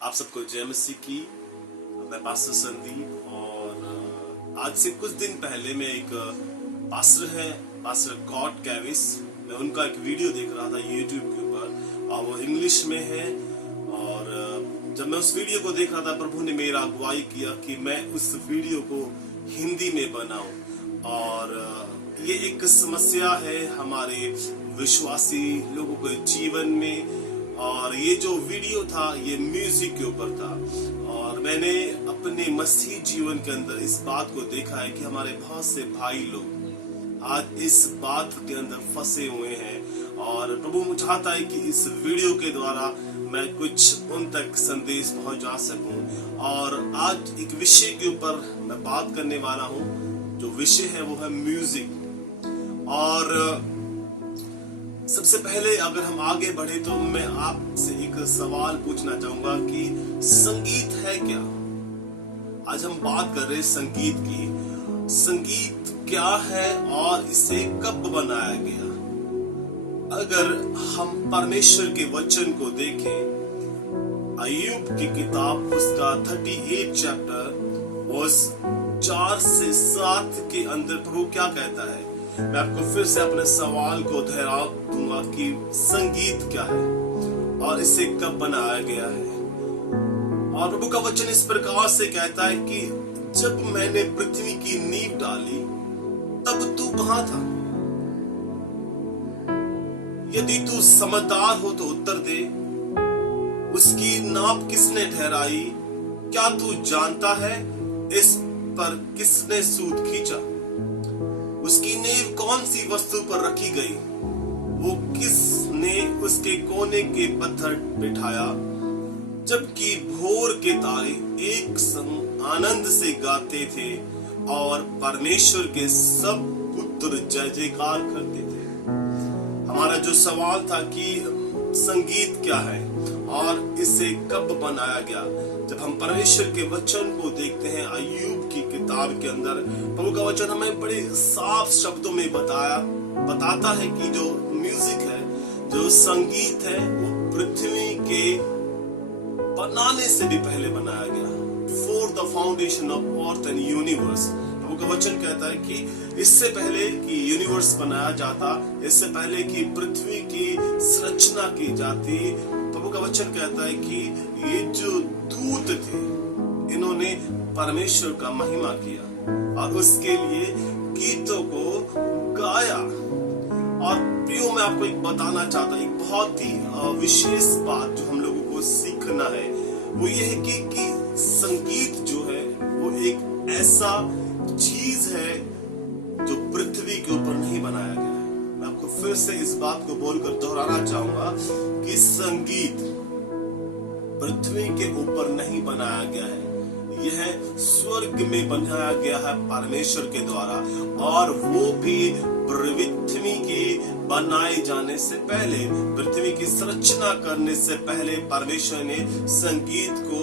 आप सबको जय मसीह की। मैं पास्टर संदीप और आज से कुछ दिन पहले मैं एक पास्टर गॉड कैविस, मैं उनका एक वीडियो देख रहा था यूट्यूब के ऊपर और वो इंग्लिश में है। और जब मैं उस वीडियो को देख रहा था, प्रभु ने मेरा अगुवाई किया कि मैं उस वीडियो को हिंदी में बनाऊं। और ये एक समस्या है हमारे विश्वासी लोगों के जीवन में। और ये जो वीडियो था ये म्यूजिक के ऊपर था और मैंने अपने मसीह जीवन के अंदर इस बात को देखा है कि हमारे बहुत से भाई लोग आज इस बात के अंदर फंसे हुए हैं। और प्रभु चाहता है कि इस वीडियो के द्वारा मैं कुछ उन तक संदेश पहुंचा सकूं। और आज एक विषय के ऊपर मैं बात करने वाला हूं। जो विषय है वो है म्यूजिक। और सबसे पहले अगर हम आगे बढ़े तो मैं आपसे एक सवाल पूछना चाहूंगा कि संगीत है क्या। आज हम बात कर रहे हैं संगीत की। संगीत क्या है और इसे कब बनाया गया। अगर हम परमेश्वर के वचन को देखें, अय्यूब की किताब उसका 38 चैप्टर वर्स 4 से 7 के अंदर प्रभु क्या कहता है। मैं आपको फिर से अपने सवाल को दोहरा दूंगा कि संगीत क्या है और इसे कब बनाया गया है। और प्रभु का वचन इस प्रकार से कहता है कि जब मैंने पृथ्वी की नींव डाली तब तू कहां था। यदि तू समझदार हो तो उत्तर दे, उसकी नाप किसने ठहराई, क्या तू जानता है इस पर किसने सूद खींचा। उसकी नींव कौन सी वस्तु पर रखी गई, वो किसने उसके कोने के पत्थर बिठाया। जबकि भोर के तारे एक संग आनंद से गाते थे और परमेश्वर के सब पुत्र जय जयकार करते थे। हमारा जो सवाल था कि संगीत क्या है और इसे कब बनाया गया। जब हम परमेश्वर के वचन को देखते हैं अय्यूब की किताब के अंदर, प्रभु का वचन हमें बड़े साफ शब्दों में बताता है कि जो म्यूजिक है, जो संगीत है, वो पृथ्वी के बनाने से भी पहले बनाया गया। Before the foundation of earth and universe. प्रभु का वचन कहता है कि इससे पहले कि यूनिवर्स बनाया जाता, इससे पहले कि पृथ्वी की संरचना की जाती, प्रभु का वचन कहता है कि ये जो दूत थे इन्होंने परमेश्वर का महिमा किया और उसके लिए गीतों को गाया। और प्रियो, मैं आपको एक बताना चाहता हूं, एक बहुत ही विशेष बात जो हम लोगों को सीखना है वो ये है कि संगीत जो है वो एक ऐसा चीज है जो पृथ्वी के ऊपर नहीं बनाया गया है। मैं आपको फिर से इस बात को बोलकर दोहराना चाहूंगा कि संगीत पृथ्वी के ऊपर नहीं बनाया गया है, यह स्वर्ग में बनाया गया है परमेश्वर के द्वारा। और वो भी पृथ्वी के बनाए जाने से पहले, पृथ्वी की संरचना करने से पहले परमेश्वर ने संगीत को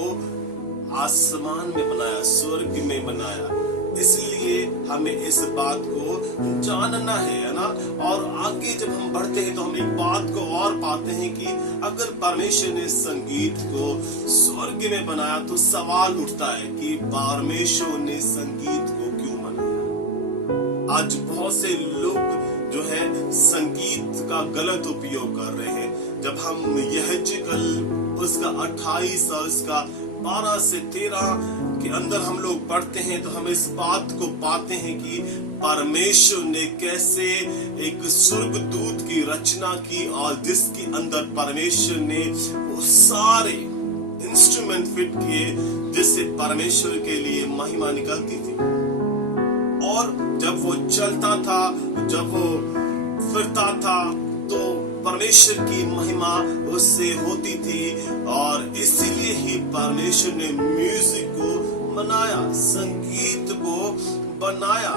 आसमान में बनाया, स्वर्ग में बनाया। इसलिए हमें इस बात को जानना है ना। और आगे जब हम बढ़ते हैं तो हम एक बात को और पाते हैं कि अगर परमेश्वर ने संगीत को स्वर्ग में बनाया तो सवाल उठता है कि परमेश्वर ने संगीत को क्यों बनाया। आज बहुत से लोग जो है संगीत का गलत उपयोग कर रहे हैं। जब हम यहेजकेल उसका 28 और उसका 12 से 13 के अंदर हम लोग पढ़ते हैं तो हम इस बात को पाते हैं कि परमेश्वर ने कैसे एक स्वर्गदूत की रचना की और जिसके अंदर परमेश्वर ने वो सारे इंस्ट्रूमेंट फिट किए जिससे परमेश्वर के लिए महिमा निकलती थी। और जब वो चलता था, जब वो फिरता था तो परमेश्वर की महिमा उससे होती थी। और इसीलिए ही परमेश्वर ने म्यूजिक को बनाया, संगीत को बनाया।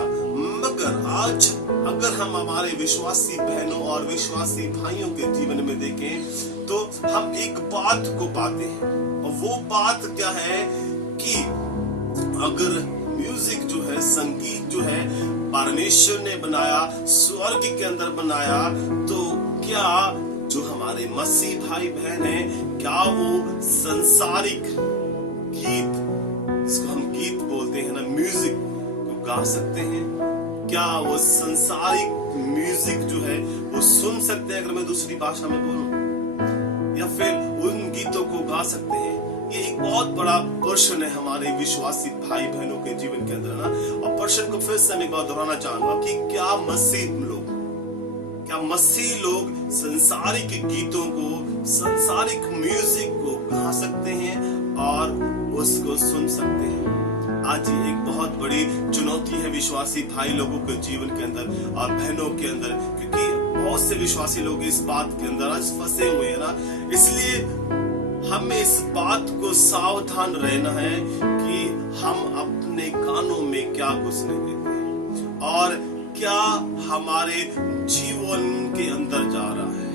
मगर आज अगर हम हमारे विश्वासी बहनों और विश्वासी भाइयों के जीवन में देखें तो हम एक बात को पाते हैं, और वो बात क्या है कि अगर म्यूजिक जो है, संगीत जो है परमेश्वर ने बनाया, स्वर्ग के अंदर बनाया, तो क्या जो हमारे मसीह भाई बहन है, क्या वो संसारिक गीत, जिसको हम गीत बोलते हैं ना, म्यूजिक को गा सकते हैं? क्या वो संसारिक म्यूजिक जो है वो सुन सकते हैं अगर मैं दूसरी भाषा में बोलूं, या फिर उन गीतों को गा सकते हैं? ये एक बहुत बड़ा प्रश्न है हमारे विश्वासी भाई बहनों के जीवन के अंदर ना। और प्रश्न को फिर से मैं एक बार दोहराना चाहूंगा कि क्या मसीह लोग संसारिक गीतों को, संसारिक म्यूजिक को गा सकते हैं और उसको सुन सकते हैं? आज ये एक बहुत बड़ी चुनौती है विश्वासी भाई लोगों के जीवन के अंदर और बहनों के अंदर, क्योंकि बहुत से विश्वासी लोग इस बात के अंदर आज फंसे हुए हैं ना। इसलिए हमें इस बात को सावधान रहना है कि हम अपने कानों में क्या घुसने देते हैं और क्या हमारे जीवन के अंदर जा रहा है।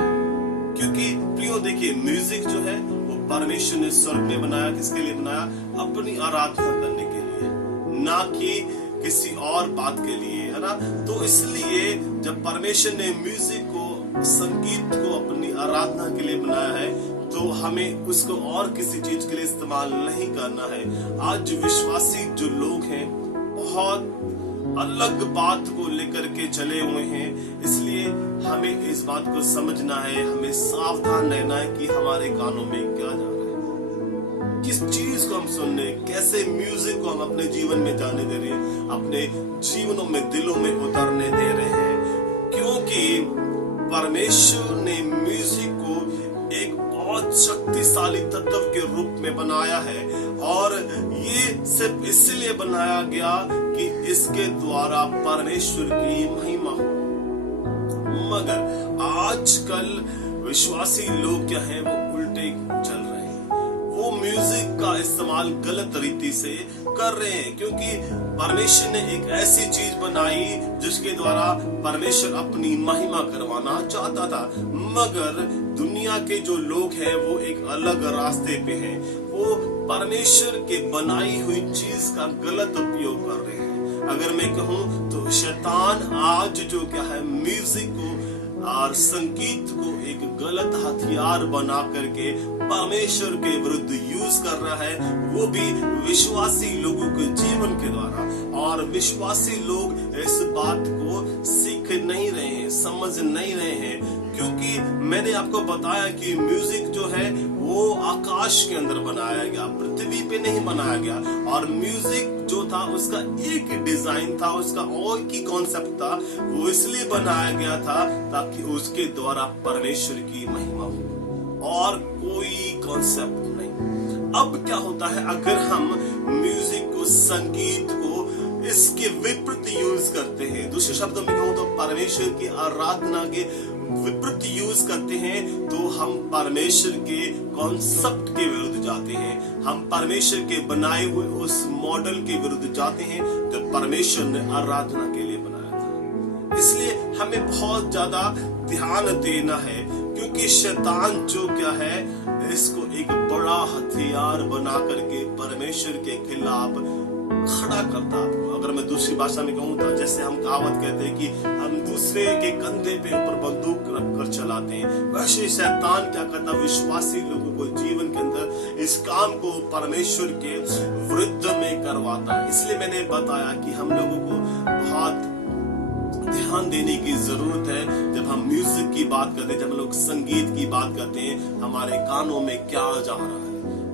क्योंकि प्रियो देखिए, म्यूजिक जो है वो परमेश्वर ने स्वर्ग में बनाया, किसके लिए बनाया? अपनी आराधना करने के लिए, ना कि किसी और बात के लिए, है ना। तो इसलिए जब परमेश्वर ने म्यूजिक को, संगीत को अपनी आराधना के लिए बनाया है, तो हमें उसको और किसी चीज के लिए इस्तेमाल नहीं करना है। आज विश्वासी जो लोग हैं बहुत अलग बात को लेकर के चले हुए हैं, इसलिए हमें इस बात को समझना है, हमें सावधान रहना है कि हमारे कानों में क्या जा रहा है, किस चीज को हम सुन रहे हैं, कैसे म्यूजिक को हम अपने जीवन में जाने दे रहे हैं, अपने जीवनों में, दिलों में उतरने दे रहे हैं। क्योंकि परमेश्वर ने म्यूजिक को एक बहुत शक्तिशाली तत्व के रूप में बनाया है और ये सिर्फ इसलिए बनाया गया कि इसके द्वारा परमेश्वर की महिमा हो। मगर आजकल विश्वासी लोग क्या हैं, वो उल्टे चल रहे हैं, वो म्यूजिक का इस्तेमाल गलत रीति से कर रहे हैं। क्योंकि परमेश्वर ने एक ऐसी चीज बनाई जिसके द्वारा परमेश्वर अपनी महिमा करवाना चाहता था, मगर दुनिया के जो लोग हैं वो एक अलग रास्ते पे हैं, वो परमेश्वर के बनाई हुई चीज का गलत उपयोग कर रहे हैं। अगर मैं कहूं तो शैतान आज जो क्या है, म्यूजिक को और संगीत को एक गलत हथियार बना करके परमेश्वर के विरुद्ध यूज कर रहा है, वो भी विश्वासी लोगों के जीवन के द्वारा। और विश्वासी लोग इस बात को सीख नहीं रहे हैं, समझ नहीं रहे हैं, क्योंकि मैंने आपको बताया कि म्यूजिक जो है वो आकाश के अंदर बनाया गया, पृथ्वी पे नहीं बनाया गया। और म्यूजिक जो था उसका एक डिजाइन था, उसका और की कॉन्सेप्ट था, वो इसलिए बनाया गया था ताकि उसके द्वारा परमेश्वर की महिमा हो, और कोई कॉन्सेप्ट नहीं। अब क्या होता है, अगर हम म्यूजिक को, संगीत को इसके विपरीत यूज करते हैं, दूसरे शब्दों में कहूं तो परमेश्वर की आराधना के विपरीत यूज करते हैं, तो हम परमेश्वर के कॉन्सेप्ट के विरुद्ध जाते हैं, हम परमेश्वर के बनाए हुए उस मॉडल के विरुद्ध जाते हैं जो परमेश्वर ने आराधना के लिए बनाया था। इसलिए हमें बहुत ज्यादा ध्यान देना है, क्योंकि शैतान जो क्या है, इसको एक बड़ा हथियार बना करके परमेश्वर के खिलाफ खड़ा करता है। अगर मैं दूसरी भाषा में कहूँ तो जैसे हम कहावत कहते हैं कि हम दूसरे के कंधे पे ऊपर बंदूक रख कर चलाते हैं, वैसे शैतान क्या करता, विश्वासी लोगों को जीवन के अंदर इस काम को परमेश्वर के विरुद्ध में करवाता है। इसलिए मैंने बताया कि हम लोगों को बहुत ध्यान देने की जरूरत है जब हम म्यूजिक की बात करते हैं, जब हम लोग संगीत की बात करते हैं, हमारे कानों में क्या जा रहा है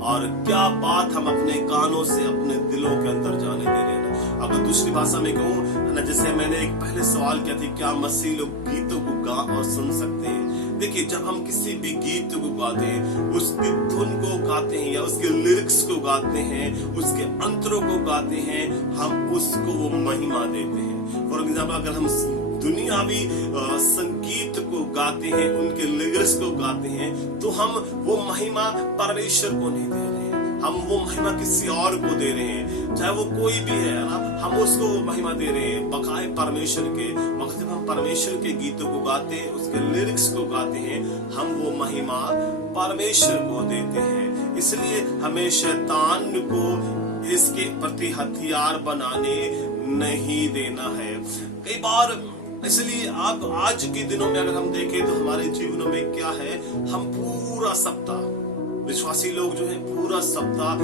और क्या बात हम अपने कानों से अपने दिलों के अंदर जाने दे रहे हैं। अगर दूसरी भाषा में कहूँ ना, जैसे मैंने एक पहले सवाल किया था, क्या मसीह लोग गीतों को गा और सुन सकते हैं? देखिए, जब हम किसी भी गीत को गाते हैं, उसकी धुन को गाते हैं या उसके लिरिक्स को गाते हैं, उसके अंतरों को गाते हैं, हम उसको वो महिमा देते हैं। फॉर एग्जाम्पल, अगर हम दुनियावी संगीत को गाते हैं, उनके लिरिक्स को गाते हैं, तो हम वो महिमा परमेश्वर को नहीं दे रहे हैं, हम वो महिमा किसी और को दे रहे हैं, चाहे वो कोई भी है ना, हम उसको वो महिमा दे रहे हैं बकाए परमेश्वर के। मगर जब हम परमेश्वर के गीतों को गाते हैं, उसके लिरिक्स को गाते हैं, हम वो महिमा परमेश्वर को देते हैं। इसलिए हमें शैतान को इसके प्रति हथियार बनाने नहीं देना है। कई बार इसलिए अब आज के दिनों में अगर हम देखें तो हमारे जीवनों में क्या है, हम पूरा सप्ताह, विश्वासी लोग जो है पूरा सप्ताह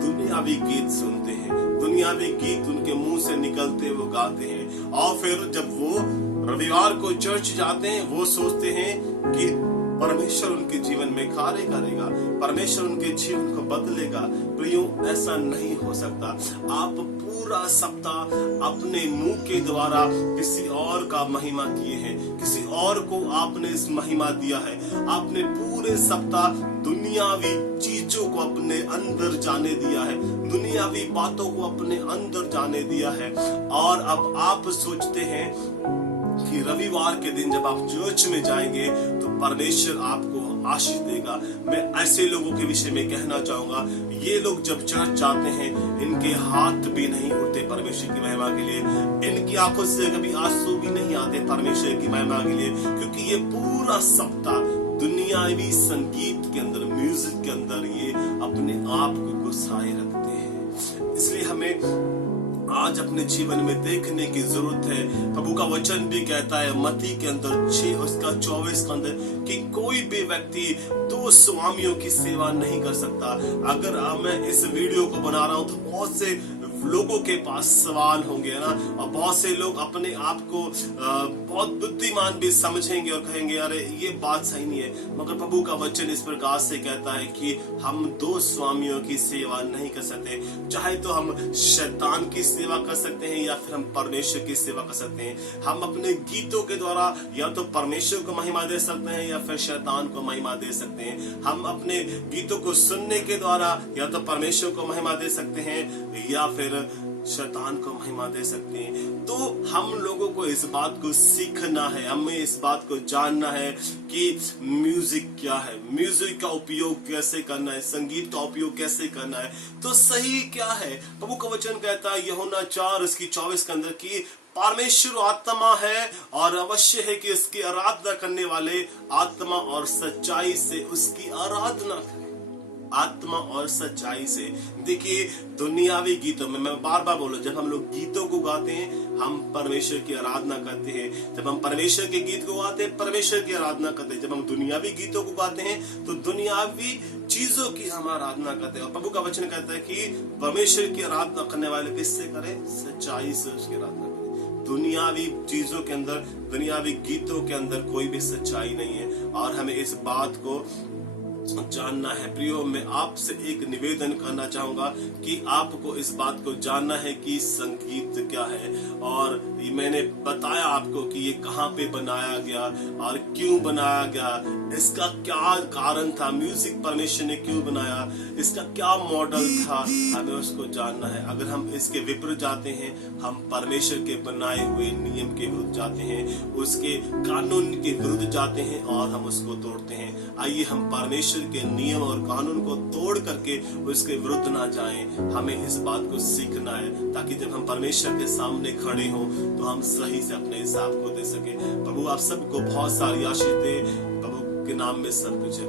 दुनियावी गीत सुनते हैं, दुनियावी गीत उनके मुंह से निकलते वो गाते हैं, और फिर जब वो रविवार को चर्च जाते हैं वो सोचते हैं कि परमेश्वर उनके जीवन में कार्य करेगा, परमेश्वर उनके जीवन को बदलेगा। प्रियो, ऐसा नहीं हो सकता। आप पूरा सप्ताह अपने मुंह के द्वारा किसी और का महिमा किए हैं, किसी और को आपने इस महिमा दिया है। आपने पूरे सप्ताह दुनियावी चीजों को अपने अंदर जाने दिया है, दुनियावी बातों को अपने अंदर जाने दिया है, और अब आप सोचते हैं कि रविवार के दिन जब आप चर्च में जाएंगे तो परमेश्वर आपको आशीष देगा। मैं ऐसे लोगों के विषय में कहना चाहूंगा, ये लोग जब चर्च जाते हैं इनके हाथ भी नहीं उठते परमेश्वर की महिमा के लिए, इनकी आंखों से कभी आंसू भी नहीं आते परमेश्वर की महिमा के लिए, क्योंकि ये पूरा सप्ताह दुनियावी संगीत के अंदर, म्यूजिक के अंदर ये अपने आप को घुसाए रखते हैं। इसलिए हमें आज अपने जीवन में देखने की जरूरत है। प्रभु का वचन भी कहता है मत्ती के अंदर 6:24 के अंदर कि कोई भी व्यक्ति 2 स्वामियों की सेवा नहीं कर सकता। अगर मैं इस वीडियो को बना रहा हूं तो बहुत से लोगों के पास सवाल होंगे ना, और बहुत से लोग अपने आप को बहुत बुद्धिमान भी समझेंगे और कहेंगे अरे ये बात सही नहीं है। मगर प्रभु का वचन इस प्रकार से कहता है कि हम 2 स्वामियों की सेवा नहीं कर सकते। चाहे तो हम शैतान की सेवा कर सकते हैं या फिर हम परमेश्वर की सेवा कर सकते हैं। हम अपने गीतों के द्वारा या तो परमेश्वर को महिमा दे सकते हैं या फिर शैतान को महिमा दे सकते हैं। हम अपने गीतों को सुनने के द्वारा या तो परमेश्वर को महिमा दे सकते हैं या फिर शैतान को महिमा दे सकते हैं। तो हम लोगों को इस बात को सीखना है, हमें इस बात को जानना है कि म्यूजिक क्या है, म्यूजिक का उपयोग कैसे करना है, संगीत का उपयोग कैसे करना है, तो सही क्या है। प्रभु का वचन कहता है यूहन्ना 4:24 के अंदर कि परमेश्वर आत्मा है और अवश्य है कि उसकी आराधना करने वाले आत्मा और सच्चाई से उसकी आराधना करें, आत्मा और सच्चाई से। देखिए दुनियावी गीतों में, मैं बार बार बोलूं, जब हम लोग गीतों को गाते हैं हम परमेश्वर की आराधना करते हैं। जब हम परमेश्वर के गीत को गाते हैं परमेश्वर की आराधना करते हैं। जब हम दुनियावी गीतों को गाते हैं तो दुनियावी चीजों की हम आराधना करते हैं। और प्रभु का वचन कहता है कि परमेश्वर की आराधना करने वाले किससे करें, सच्चाई से उसकी आराधना करें। दुनियावी चीजों के अंदर, दुनियावी गीतों के अंदर कोई भी सच्चाई नहीं है, और हमें इस बात को जानना है। प्रियो, मैं आपसे एक निवेदन करना चाहूंगा कि आपको इस बात को जानना है कि संगीत क्या है, और मैंने बताया आपको कि ये कहाँ पे बनाया गया और क्यों बनाया गया, इसका क्या कारण था, म्यूजिक परमेश्वर ने क्यों बनाया, इसका क्या मॉडल था, हमें उसको जानना है। अगर हम इसके विपरीत जाते हैं, हम परमेश्वर के बनाए हुए नियम के विरुद्ध जाते हैं, उसके कानून के विरुद्ध जाते हैं और हम उसको तोड़ते हैं। आइए हम परमेश्वर के नियम और कानून को तोड़ करके उसके विरुद्ध ना जाएं। हमें इस बात को सीखना है ताकि जब हम परमेश्वर के सामने खड़े हों तो हम सही से अपने हिसाब को दे सके। प्रभु आप सबको बहुत सारी आशीष दे, प्रभु के नाम में सब कुछ है।